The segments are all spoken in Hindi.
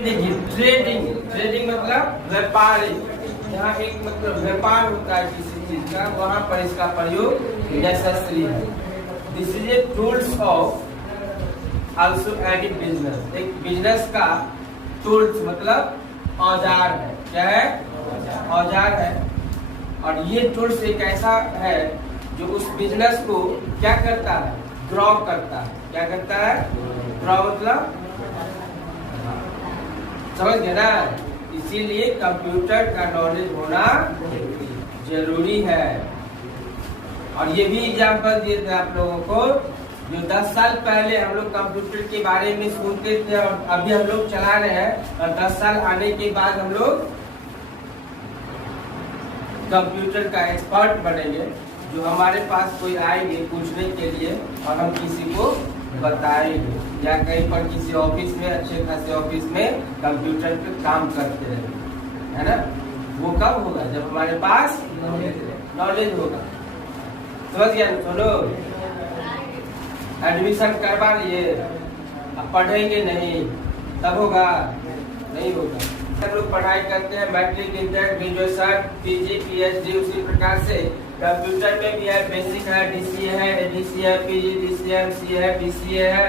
देखिए ट्रेडिंग, ट्रेडिंग मतलब व्यापारी। यहाँ एक मतलब व्यापार होता है किसी चीज का, वहाँ पर इसका प्रयोग नेसेसरी है। This is AI tools of also any business. एक बिजनेस का टूल्स मतलब औजार है। क्या है? औजार है। और ये टूल्स एक ऐसा है जो उस बिजनेस को क्या करता है? ड्रॉ करता है। क्या करता है? ड्रॉ मतलब समझ गए ना? इसीलिए कंप्यूटर का नॉलेज होना जरूरी है। और ये भी एग्जाम्पल दिए थे आप लोगों को, जो 10 साल पहले हम लोग कंप्यूटर के बारे में सुनते थे और अभी हम लोग चला रहे हैं, और 10 साल आने के बाद हम लोग कंप्यूटर का एक्सपर्ट बनेंगे। जो हमारे पास कोई आएंगे पूछने के लिए और हम किसी को बताएंगे, या कहीं पर किसी ऑफिस में, अच्छे खासे ऑफिस में कंप्यूटर पे काम करते रहेंगे, है ना? वो कब होगा? जब हमारे पास नॉलेज होगा। समझ गया ना? चलो एडमिशन करवा लिए, अब पढ़ेंगे नहीं तब होगा? नहीं होगा। सब लोग पढ़ाई करते हैं, matric, inter, graduation, PG, PhD, उसी प्रकार से कंप्यूटर में भी है। बेसिक है, डीसीए है, एडीसी है, पीजी, डीसीए, एमसीए है, बीसीए है,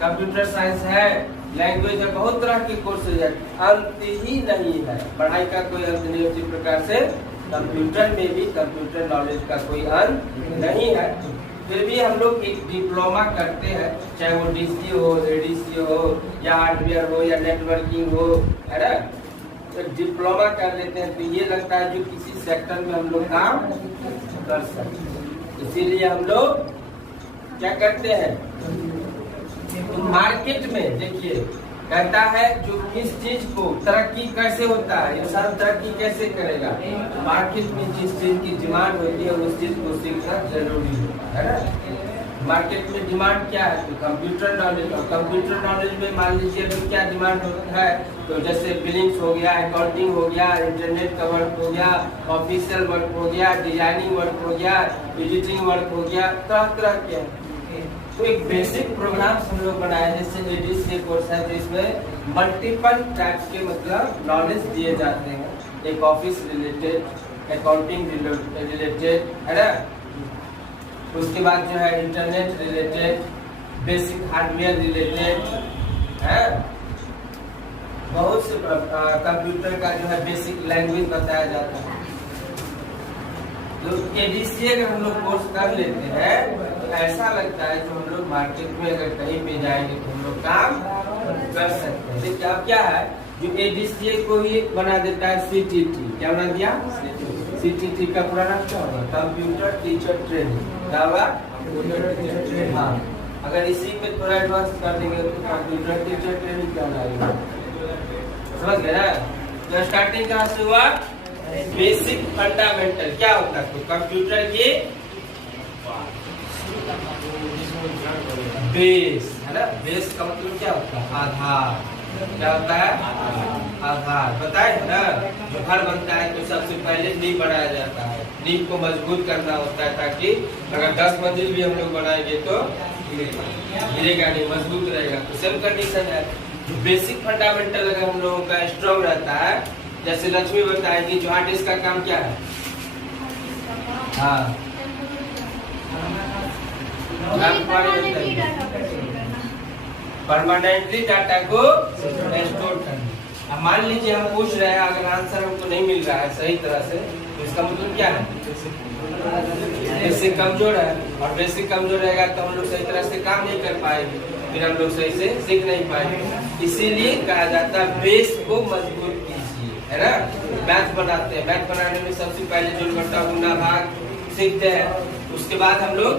कंप्यूटर साइंस है, लैंग्वेज है, बहुत तरह के कोर्सेज है। अंत ही नहीं है, पढ़ाई का कोई अंत नहीं। उसी प्रकार से कंप्यूटर में भी कंप्यूटर नॉलेज का कोई अंत नहीं है। फिर भी हम लोग एक डिप्लोमा करते हैं, चाहे वो डीसी हो, एडीसी हो, या हार्डवेयर हो, या नेटवर्किंग हो, है ना? तो डिप्लोमा कर लेते हैं तो ये लगता है जो किसी सेक्टर में हम लोग काम कर सकते। इसीलिए हम लोग क्या करते हैं? तो मार्केट में देखिए कहता है जो किस चीज को तरक्की कैसे होता है, इंसान तरक्की कैसे करेगा? मार्केट में जिस चीज की डिमांड होती है उस चीज को सीखना जरूरी है ना? मार्केट में डिमांड क्या है? तो कंप्यूटर नॉलेज। और कंप्यूटर नॉलेज में मान लीजिए अभी क्या डिमांड होता है, तो जैसे बिलिंग्स हो गया, अकाउंटिंग हो गया, इंटरनेट का वर्क हो गया, ऑफिशियल वर्क हो गया, डिजाइनिंग वर्क हो गया, एडिटिंग वर्क हो गया, तरह तरह के। तो एक बेसिक प्रोग्राम हम लोग बनाए, जैसे एडीसी कोर्स है, जिसमें मल्टीपल टाइप्स के मतलब नॉलेज दिए जाते हैं। एक ऑफिस रिलेटेड, अकाउंटिंग रिलेटेड, है ना? उसके बाद जो है internet related, basic hardware related है, बहुत से कंप्यूटर का जो है बेसिक लैंग्वेज बताया जाता है। तो एडीसी अगर हम लोग कोर्स कर लेते हैं तो ऐसा लगता है कि हम लोग मार्केट में अगर कहीं पे जाएंगे तो हम लोग काम कर सकते हैं। देखिए अब क्या है, जो एडीसी को ही बना देता है सीटीटी। क्या बना दिया? सीटीटी का पूरा नाम क्या होगा? Computer teacher training. क्या होगा? हाँ, अगर इसी में थोड़ा एडवांस कर देंगे तो कंप्यूटर टीचर ट्रेनिंग क्या होगा? समझ गए ना? तो स्टार्टिंग कहाँ से हुआ? Basic fundamental. क्या होता है? तो कंप्यूटर के बेस, है ना? बेस का मतलब क्या होता है? आधार। क्या होता है? आधार। बताए ना, जो घर बनता है तो सबसे पहले नींव बनाया जाता है। नींव को मजबूत करना होता है, ताकि अगर 10 मंजिल भी हम लोग बनाएंगे तो गिरेगा नहीं, मजबूत रहेगा। तो सेम कंडीशन है। जो बेसिक फंडामेंटल अगर हम लोगों का स्ट्रॉन्ग रहता है, जैसे लक्ष्मी बताएगी जो हार्ड डिस्क का काम क्या है? हाँ, परमानेंटली डाटा को स्टोर करना। अब मान लीजिए हम पूछ रहे हैं, अगर आंसर हमको नहीं मिल रहा है सही तरह से, तो इसका मतलब क्या है? बेसिक कमजोर है, और बेसिक कमजोर रहेगा तो हम लोग सही तरह से काम नहीं कर पाएंगे, फिर हम लोग सही से सीख नहीं पाएंगे। इसीलिए कहा जाता है बेस को मजबूत कीजिए, है ना? मैथ बनाते हैं, मैथ बनाने में सबसे पहले जो घटा गुना भाग सीखते हैं, उसके बाद हम लोग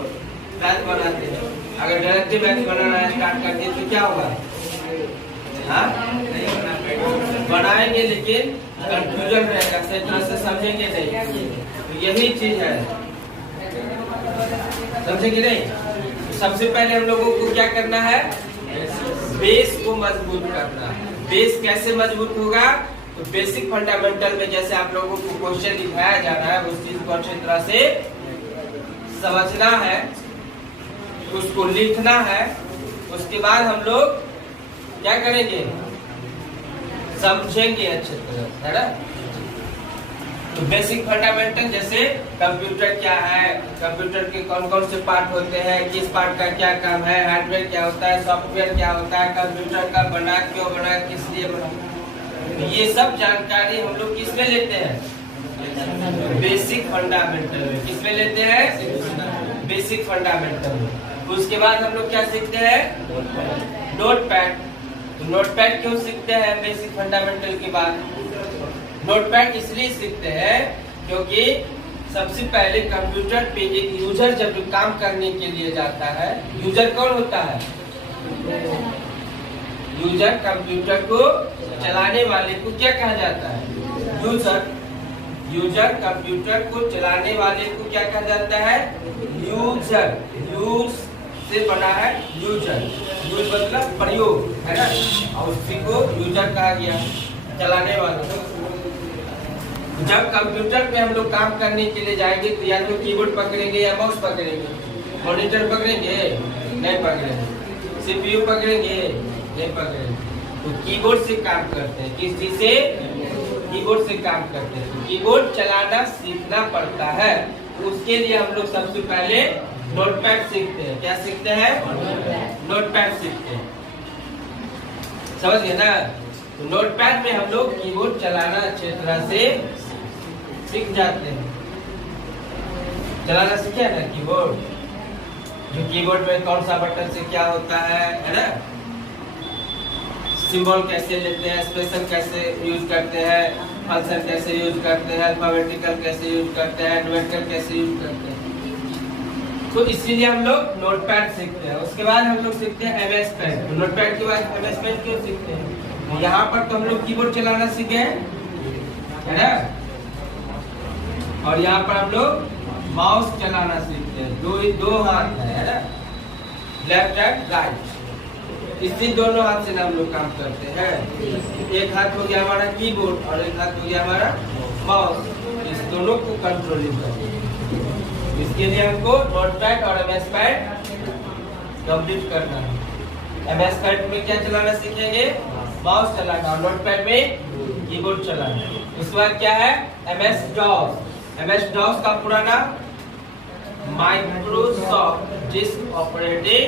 मैथ बनाते हैं। अगर डायरेक्ट मैथ बनाना स्टार्ट कर दिए तो क्या होगा? हाँ, बनाएंगे लेकिन कंफ्यूजन रहेगा, सही तरह से समझेंगे नहीं। तो यही चीज है, समझेंगे नहीं? तो सबसे पहले हम लोगों को क्या करना है? बेस को मजबूत करना है। बेस कैसे मजबूत होगा? तो बेसिक फंडामेंटल में जैसे आप लोगों को क्वेश्चन दिखाया जा रहा है, उस चीज को अच्छी तरह से समझना है, उसको लिखना है। उसके बाद हम लोग क्या करेंगे? समझेंगे अच्छे तरह, है ना। तो बेसिक फंडामेंटल जैसे कंप्यूटर क्या है, कंप्यूटर के कौन कौन से पार्ट होते हैं, किस पार्ट का क्या काम है, हार्डवेयर क्या होता है, सॉफ्टवेयर क्या होता है, कंप्यूटर का बना, क्यों बना, किस लिए बना, ये सब जानकारी हम लोग किस में लेते हैं, बेसिक फंडामेंटल में। किस में लेते हैं, बेसिक फंडामेंटल में। उसके बाद हम लोग क्या सीखते हैं, नोटपैड। तो नोटपैड क्यों सीखते हैं बेसिक फंडामेंटल के बाद, नोटपैड इसलिए सीखते हैं क्योंकि सबसे पहले कंप्यूटर पे एक यूजर जब काम करने के लिए जाता है, यूजर कौन होता है, यूजर कंप्यूटर को चलाने वाले को क्या कहा जाता है, यूजर। यूजर कंप्यूटर को चलाने वाले को क्या कहा जाता है, यूजर। यूज से बना है यूजर, यूज मतलब प्रयोग, है ना, और उसी को यूजर कहा गया, चलाने वाला। जब कंप्यूटर पे हम लोग काम करने के लिए जाएंगे तो या तो कीबोर्ड पकड़ेंगे या माउस पकड़ेंगे, मॉनिटर पकड़ेंगे नहीं पकड़ेंगे, सीपीयू पकड़ेंगे नहीं पकड़ेंगे। तो कीबोर्ड से काम करते हैं, किस चीज से, कीबोर्ड से काम करते हैं। तो कीबोर्ड चलाना सीखना पड़ता है, उसके लिए हम लोग सबसे पहले नोटपैड सीखते हैं। क्या सीखते हैं, नोटपैड सीखते हैं, समझ गए ना। तो नोटपैड में हम लोग कीबोर्ड चलाना अच्छी तरह से सीख जाते हैं। चलाना सीखे ना कीबोर्ड, जो कीबोर्ड में कौन सा बटन से क्या होता है ना, सिंबल कैसे लेते हैं, स्पेशल कैसे यूज करते हैं, फंक्शन कैसे यूज करते हैं, अल्फाबेटिकल कैसे यूज करते हैं, न्यूमेरिकल कैसे यूज करते हैं। तो इसीलिए हम लोग नोटपैड सीखते हैं। उसके बाद हम लोग सीखते हैं एमएस पेंट। नोटपैड के बाद एमएस पेंट क्यों सीखते हैं, यहाँ पर तो हम लोग कीबोर्ड चलाना सीखे, है ना, और यहाँ पर हम लोग माउस चलाना सीखते हैं। दो हाथ है ना, लेफ्ट एंड राइट, इसी दोनों हाथ से हम लोग काम करते हैं। एक हाथ हो गया हमारा कीबोर्ड और एक हाथ हो गया हमारा माउस, इस दोनों को कंट्रोलिंग करते हैं। इसके लिए हमको नोटपैड और एमएस पैड कंप्लीट करना है। एमएस पैड में क्या चलाना सीखेंगे, माउस चलाना, और नोटपैड में कीबोर्ड चलाना। उसके बाद क्या है, एमएस डॉस। एमएस डॉस का पूरा नाम माइक्रोसॉफ्ट डिस्क ऑपरेटिंग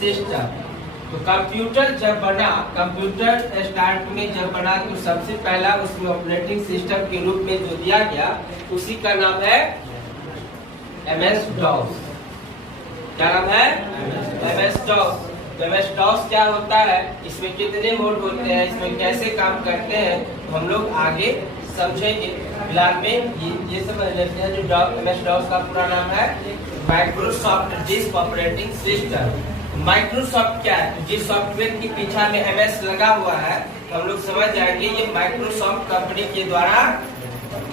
सिस्टम। तो कंप्यूटर जब बना, कंप्यूटर स्टार्ट में जब बना तो सबसे पहला उसमें ऑपरेटिंग सिस्टम के रूप में जो दिया गया उसी का नाम है एमएस डॉस। क्या नाम है, एमएस डॉस। एमएस डॉस क्या होता है, इसमें कितने मोड होते हैं, इसमें कैसे काम करते हैं, तो हम लोग आगे समझेंगे। फिलहाल में ये समझ लेते हैं जो एमएस डॉस का पूरा नाम है Microsoft disk operating system. Microsoft क्या है, जिस सॉफ्टवेयर के पीछे में एमएस लगा हुआ है तो हम लोग समझ जाएंगे ये माइक्रोसॉफ्ट कंपनी के द्वारा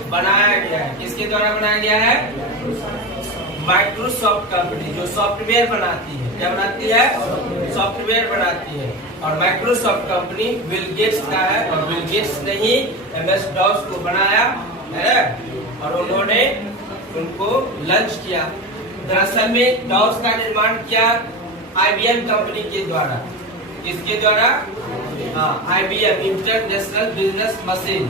बनाया गया है। किसके द्वारा बनाया गया है, माइक्रोसॉफ्ट कंपनी जो सॉफ्टवेयर बनाती है। क्या बनाती है, सॉफ्टवेयर बनाती है। और माइक्रोसॉफ्ट कंपनी बिल गेट्स का है, और बिल गेट्स ने ही एमएस डॉस को बनाया है, और उन्होंने उनको लॉन्च किया। दरअसल में डॉस का निर्माण किया आईबीएम कंपनी के द्वारा। किसके द्वारा, IBM, international business machine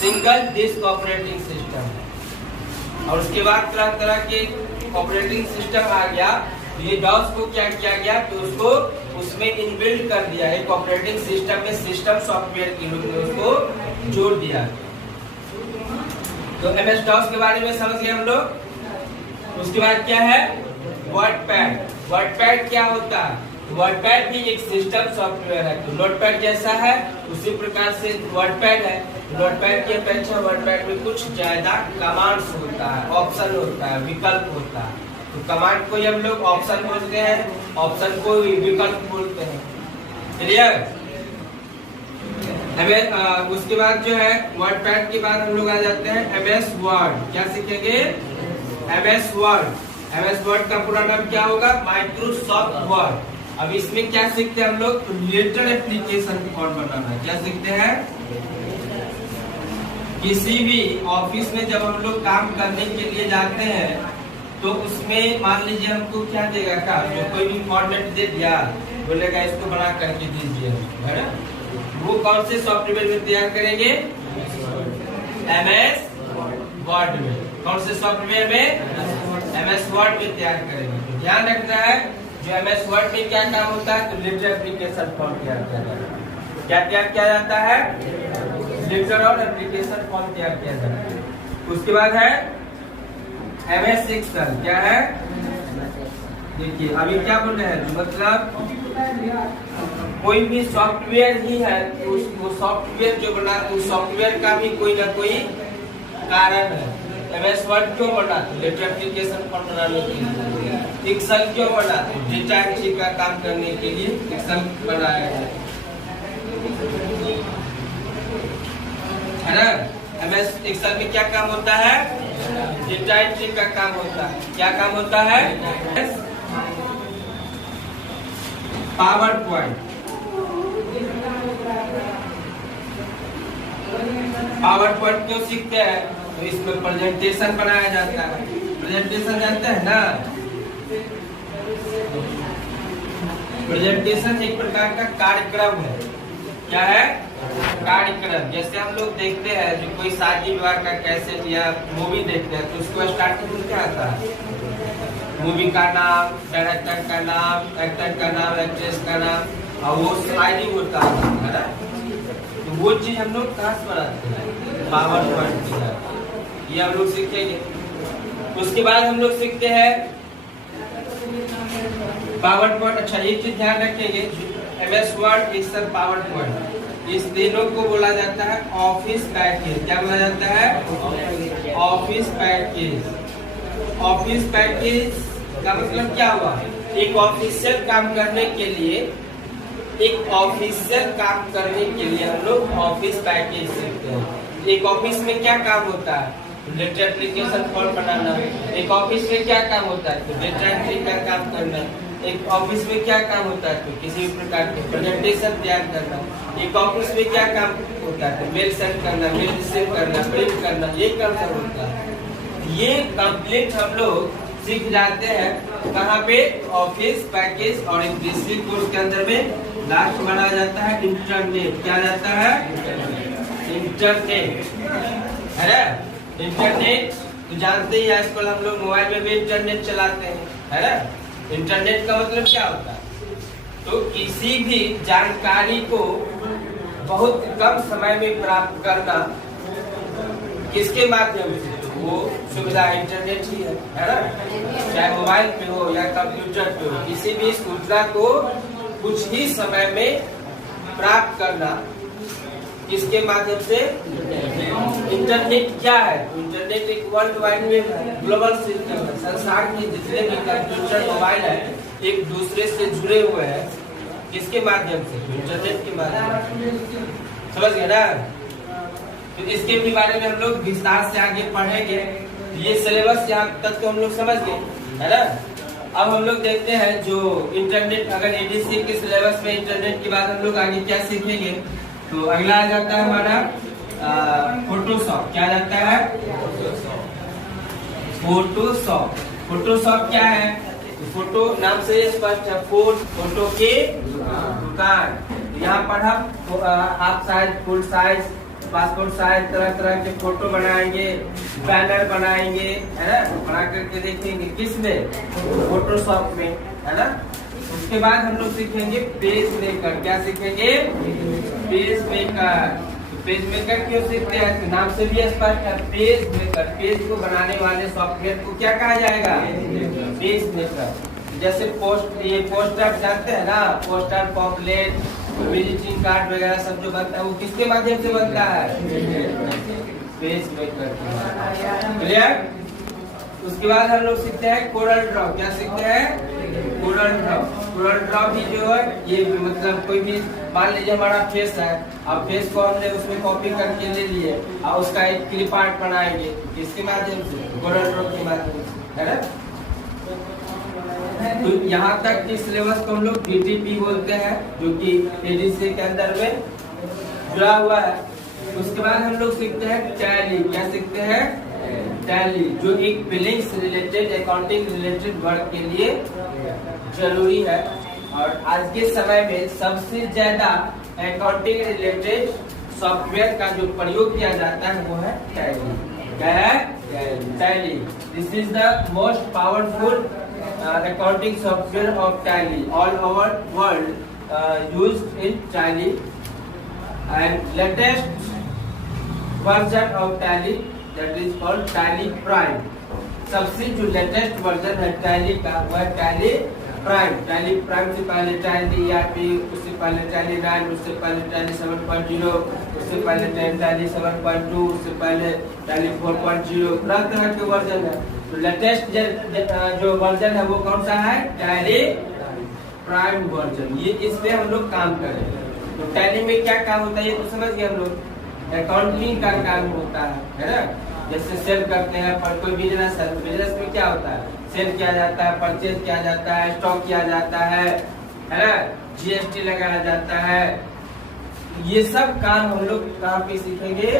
single disk operating system. और उसके बाद तरह तरह के ऑपरेटिंग सिस्टम आ गया। ये डॉस को क्या किया गया कि उसको उसमें इनबिल्ड कर दिया, एक ऑपरेटिंग सिस्टम में सिस्टम सॉफ्टवेयर के रूप में उसको जोड़ दिया। तो एमएस डॉस के बारे में समझ गए हम लोग। उसके बाद क्या है, वर्डपैड। वर्डपैड क्या होता है, वर्डपैड भी एक सिस्टम सॉफ्टवेयर है। तो नोटपैड जैसा है उसी प्रकार से वर्डपैड है। नोटपैड की अपेक्षा वर्डपैड में कुछ ज्यादा कमांड्स होता है, ऑप्शन होता है, विकल्प होता है। तो कमांड को हम लोग ऑप्शन बोलते हैं, ऑप्शन को विकल्प बोलते हैं। क्लियर। उसके बाद जो है वर्डपैड के बाद हम लोग आ जाते हैं एमएस वर्ड। क्या सीखेंगे, एमएस वर्ड। एमएस वर्ड का पूरा नाम क्या होगा, माइक्रोसॉफ्ट वर्ड। अब इसमें क्या सीखते हैं हम लोग, लेटर एप्लीकेशन फॉर्म बनाना। क्या सीखते हैं, किसी भी ऑफिस में जब हम लोग काम करने के लिए जाते हैं तो उसमें मान लीजिए हमको क्या देगा काम, जो कोई भी फॉर्मेट दे दिया, बोलेगा इसको बना करके दीजिए, है ना। वो कौन से सॉफ्टवेयर में तैयार करेंगे? MS वर्ड में। कौन से सॉफ्टवेयर में? MS वर्ड में तैयार करेंगे। तो ध्यान रखना है, जो MS वर्ड में क्या काम होता है, तो लेटर एप्लीकेशन फॉर्म तैयार किया जाता है। क्या तैयार किया जाता है? लेटर और एप्लीकेशन फॉर्म तैयार किया जाता है। उसके बाद है MS एक्सेल। क्या है? देखिए अभी क्या बोल रहे हैं, मतलब कोई भी सॉफ्टवेयर ही है, वो सॉफ्टवेयर जो बना, उस सॉफ्टवेयर का भी कोई ना कोई कारण है। MS वर्ड क्यों बना? लेटर एप्लीकेशन फॉर्म बनाने के लिए। एक्सेल क्यों बना? डेटा एंट्री का काम करने के लिए एक्सेल बनाया है ना। MS एक्सेल में क्या काम होता है? डेटा एंट्री का काम होता है। क्या काम होता है? Power point. पावर पॉइंट क्यों सीखते हैं? तो इसमें प्रेजेंटेशन बनाया जाता है। प्रेजेंटेशन जानते हैं ना? प्रेजेंटेशन एक प्रकार का कार्यक्रम है। क्या है? कार्यक्रम। जैसे हम लोग देखते हैं जो कोई शादी विवाह का कैसेट या मूवी देखते हैं, तो उसको स्टार्टिंग में क्या आता है? मूवी का नाम, डायरेक्टर का नाम, एक्टर का नाम, एक्ट्रेस का नाम, और वो शायरी होता है ना। तो वो चीज हम लोग कहाँ से बनाते हैं? Power point. ये हम लोग सीखेंगे। उसके बाद हम लोग सीखते हैं पावर पॉइंट। अच्छा एक चीज ध्यान रखेंगे, MS Word, Excel, PowerPoint, इस तीनों को बोला जाता है ऑफिस पैकेज। क्या बोला जाता है? Office package. ऑफिस पैकेज का मतलब क्या हुआ? एक ऑफिशियल काम करने के लिए, एक ऑफिशियल काम करने के लिए हम लोग ऑफिस पैकेज सीखते हैं। एक ऑफिस में क्या काम होता है? लेटर एप्लीकेशन फॉर्म बनाना। एक ऑफिस में क्या काम होता है? तो डेटा एंट्री का काम करना। एक ऑफिस में क्या काम होता है? तो किसी भी प्रकार के प्रेजेंटेशन तैयार करना। एक ऑफिस में क्या काम होता है? तो मेल सेंड करना, मेल रिसीव करना, प्रिंट करना, ये काम सब होता है। ये कंप्लीट हम लोग सीख जाते हैं कहाँ पे? Office package. और एक बेसिक कोर्स के अंदर में लास्ट माना जाता है इंटरनेट। क्या जाता है? इंटरनेट है ना। इंटरनेट तो जानते ही आजकल हम लोग मोबाइल में भी इंटरनेट चलाते हैं, है ना। इंटरनेट का मतलब क्या होता है? तो किसी भी जानकारी को बहुत कम समय में प्राप्त करना, किसके माध्यम से? वो सुविधा इंटरनेट ही है ना। चाहे मोबाइल पे हो या कंप्यूटर पे हो, किसी भी सूचना को कुछ ही समय में प्राप्त करना, किसके माध्यम से? इंटरनेट क्या है? इंटरनेट एक world wide web global system है। संसार के जितने भी कंप्यूटर, मोबाइल है, एक दूसरे से जुड़े हुए हैं। किसके माध्यम से? इंटरनेट के माध्यम से। समझ गए ना? तो इसके भी बारे में हम लोग विस्तार से आगे पढ़ेंगे। ये सिलेबस यहाँ तक तो हम लोग समझ गए, है ना। अब हम लोग देखते हैं जो इंटरनेट, अगर ADC के सिलेबस में इंटरनेट के बाद हम लोग आगे क्या सीखेंगे। तो अगला आ जाता है हमारा फोटोशॉप। क्या जाता है? फोटोशॉप। फोटोशॉप क्या है? फोटो नाम से स्पष्ट है, फोटो के दुकान। यहाँ पर हम half size, full size, passport size, तरह तरह के फोटो बनाएंगे, बैनर बनाएंगे, है ना। बना करके देखेंगे किसमें? फोटोशॉप में, है ना। उसके बाद हम लोग सीखेंगे पेज मेकर। क्या सीखेंगे? Page maker. पेज मेकर क्यों सीखते हैं? नाम से भी स्पष्ट है, पेज मेकर। पेज को बनाने वाले सॉफ्टवेयर को क्या कहा जाएगा? Page maker. जैसे ये पोस्टर जानते हैं ना, पोस्टर, पॉम्पलेट, विजिटिंग कार्ड वगैरह सब जो बनता है, वो किसके माध्यम से बनता है? Page maker. क्लियर? उसके बाद हम लोग सीखते हैं कोरल ड्रॉ। क्या सीखते हैं? Corel Draw. कोरल ड्रॉ भी जो है, ये मतलब कोई भी, मान लीजिए हमारा फेस है, अब फेस को हमने उसमें कॉपी करके ले लिए और उसका एक क्लिप आर्ट बनाएंगे। किसके माध्यम से? कोरल ड्रॉ के माध्यम से, है ना। तो यहाँ तक इस सिलेबस को हम लोग BTP बोलते हैं, जो कि ADC के अंदर में जुड़ा हुआ है। उसके बाद हम लोग सीखते हैं टैली। क्या सीखते हैं? टैली, जो एक Billings related, accounting related work के लिए जरूरी है। और आज के समय में सबसे ज्यादा अकाउंटिंग रिलेटेड सॉफ्टवेयर का जो प्रयोग किया जाता है वो है टैली। क्या है? Tally. This is the most powerful accounting software of Tally. All over world used in Tally, and latest version of Tally that is called Tally Prime. सबसे जो लेटेस्ट वर्जन है टैली का वह टैली प्राइम। टैली प्राइम से पहले टैली ERP, उससे पहले टैली 9, उससे पहले टैली 7.0, उससे पहले टैली 7.2, उससे पहले टैली 4.0, तरह के वर्जन है। तो लेटेस्ट जो वर्जन है वो कौन सा है? Tally prime version. ये इस पे हम लोग काम करेंगे। तो टैली में क्या काम होता है ये तो समझ गए हम लोग। अकाउंटिंग का काम होता है ना। जैसे सेल करते हैं पर कोई बिजनेस है तो बिजनेस में क्या होता है? सेल किया जाता है, परचेज किया जाता है, स्टॉक किया जाता है ना, GST लगाया जाता है। ये सब काम हम लोग कहाँ पे सीखेंगे?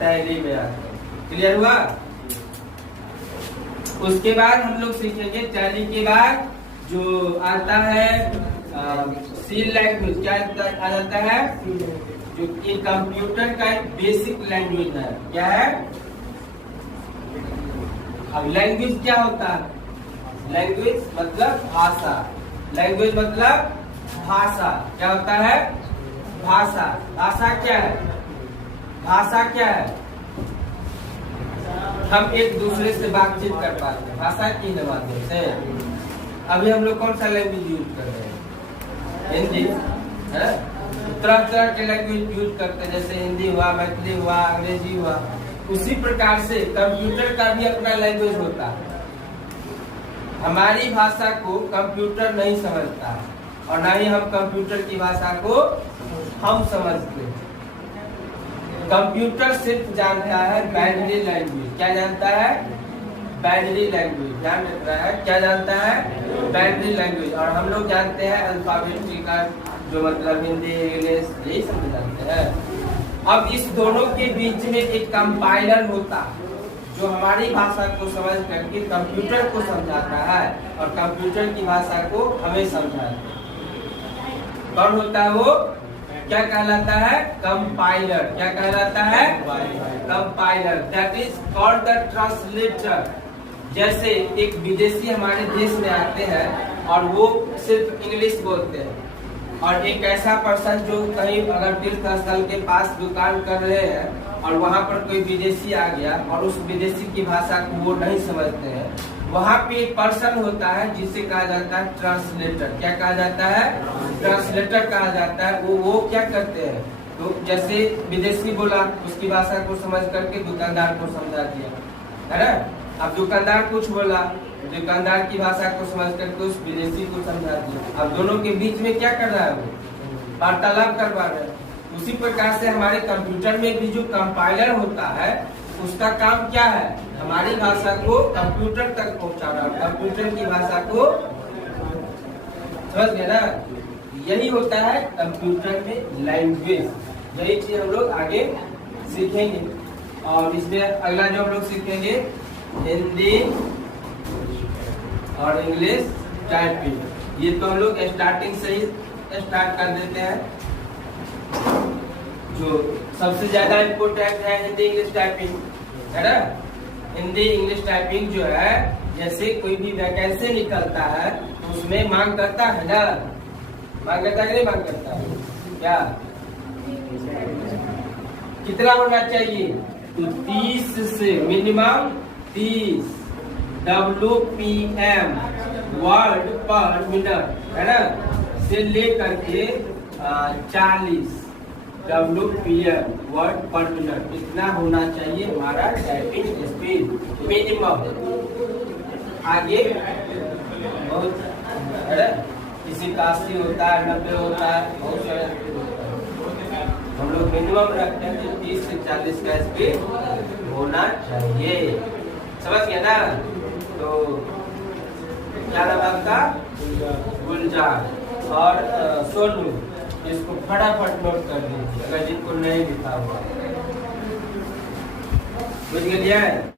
टैली में आते हैं। क्लियर हुआ? उसके बाद हम लोग सीखेंगे टैली के बाद जो आता है सी लैंग्वेज। क्या आ जाता है? जो कि कंप्यूटर का एक बेसिक लैंग्वेज है। क्या है? अब लैंग्वेज क्या होता है? लैंग्वेज मतलब भाषा। लैंग्वेज मतलब भाषा। क्या होता है? भाषा। भाषा क्या है? भाषा क्या है? हम एक दूसरे से बातचीत कर पाते हैं भाषा के माध्यम से। अभी हम लोग कौन सा लैंग्वेज यूज कर रहे हैं? हिंदी है। तरह तरह के लैंग्वेज यूज करते हैं, जैसे हिंदी हुआ, मैथिली हुआ, अंग्रेजी हुआ। उसी प्रकार से कंप्यूटर का भी अपना लैंग्वेज होता है। हमारी भाषा को कंप्यूटर नहीं समझता और ना ही हम कंप्यूटर की भाषा को हम समझते हैं। कंप्यूटर सिर्फ जानता है बाइनरी लैंग्वेज। क्या जानता है? Binary language. ध्यान रखना है, क्या जानता है? Binary language. और हम लोग जानते हैं अल्फाबेटिकल, जो मतलब हिंदी, इंग्लिश, यही सब जानते हैं। अब इस दोनों के बीच में एक कंपाइलर होता है जो हमारी भाषा को समझ करके कंप्यूटर को समझाता है और कंप्यूटर की भाषा को हमें समझाता है। कौन होता है वो? क्या कहलाता है? कंपाइलर। क्या कहलाता है? Compiler. That is called the translator. जैसे एक विदेशी हमारे देश में आते हैं और वो सिर्फ इंग्लिश बोलते हैं, और एक ऐसा पर्सन जो कहीं अगर तीर्थ स्थल के पास दुकान कर रहे हैं और वहाँ पर कोई विदेशी आ गया और उस विदेशी की भाषा को वो नहीं समझते हैं, वहाँ पे एक पर्सन होता है जिसे कहा जाता है ट्रांसलेटर। क्या कहा जाता है? ट्रांसलेटर कहा जाता है। वो क्या करते हैं? तो जैसे विदेशी बोला उसकी भाषा को समझ करके दुकानदार को समझा दिया, है ना। अब दुकानदार कुछ बोला, दुकानदार की भाषा को समझ करके उस विदेशी को समझा दिया। अब दोनों के बीच में क्या कर रहा है? वो वार्तालाप करवा रहा है। उसी प्रकार से हमारे कंप्यूटर में भी जो कंपाइलर होता है उसका काम क्या है? हमारी भाषा को कंप्यूटर तक पहुंचाना, कंप्यूटर की भाषा को। समझ गए ना? यही होता है कंप्यूटर में लैंग्वेज। यही चीज हम लोग आगे सीखेंगे। और इसमें अगला जो हम लोग सीखेंगे हिंदी और इंग्लिश टाइपिंग। ये तो हम लोग स्टार्टिंग से ही स्टार्ट कर देते हैं। जो सबसे ज्यादा इम्पोर्टेंट है हिंदी इंग्लिश टाइपिंग, है ना। हिंदी इंग्लिश टाइपिंग जो है, जैसे कोई भी वैकेंसी निकलता है तो उसमें मांग करता है ना। मांग करता है कि नहीं मांग करता है? क्या कितना होना चाहिए? तो 30 से मिनिमम 30 WPM वर्ड पर मिनट, है ना, से लेकर के 40 WPM वर्ड पर मिनट इतना होना चाहिए हमारा टाइपिंग स्पीड मिनिमम। आगे बहुत, है ना, किसी का 80 होता है, 90 होता है, बहुत सारे स्पीड होता है। हम लोग मिनिमम रखते हैं कि 30 से 40 का स्पीड होना चाहिए। समझ गया ना? तो क्या नाम आपका? गुलजार और सोनू। इसको फटाफट नोट कर लीजिए अगर जिनको नहीं लिखा हुआ। बुझ गया?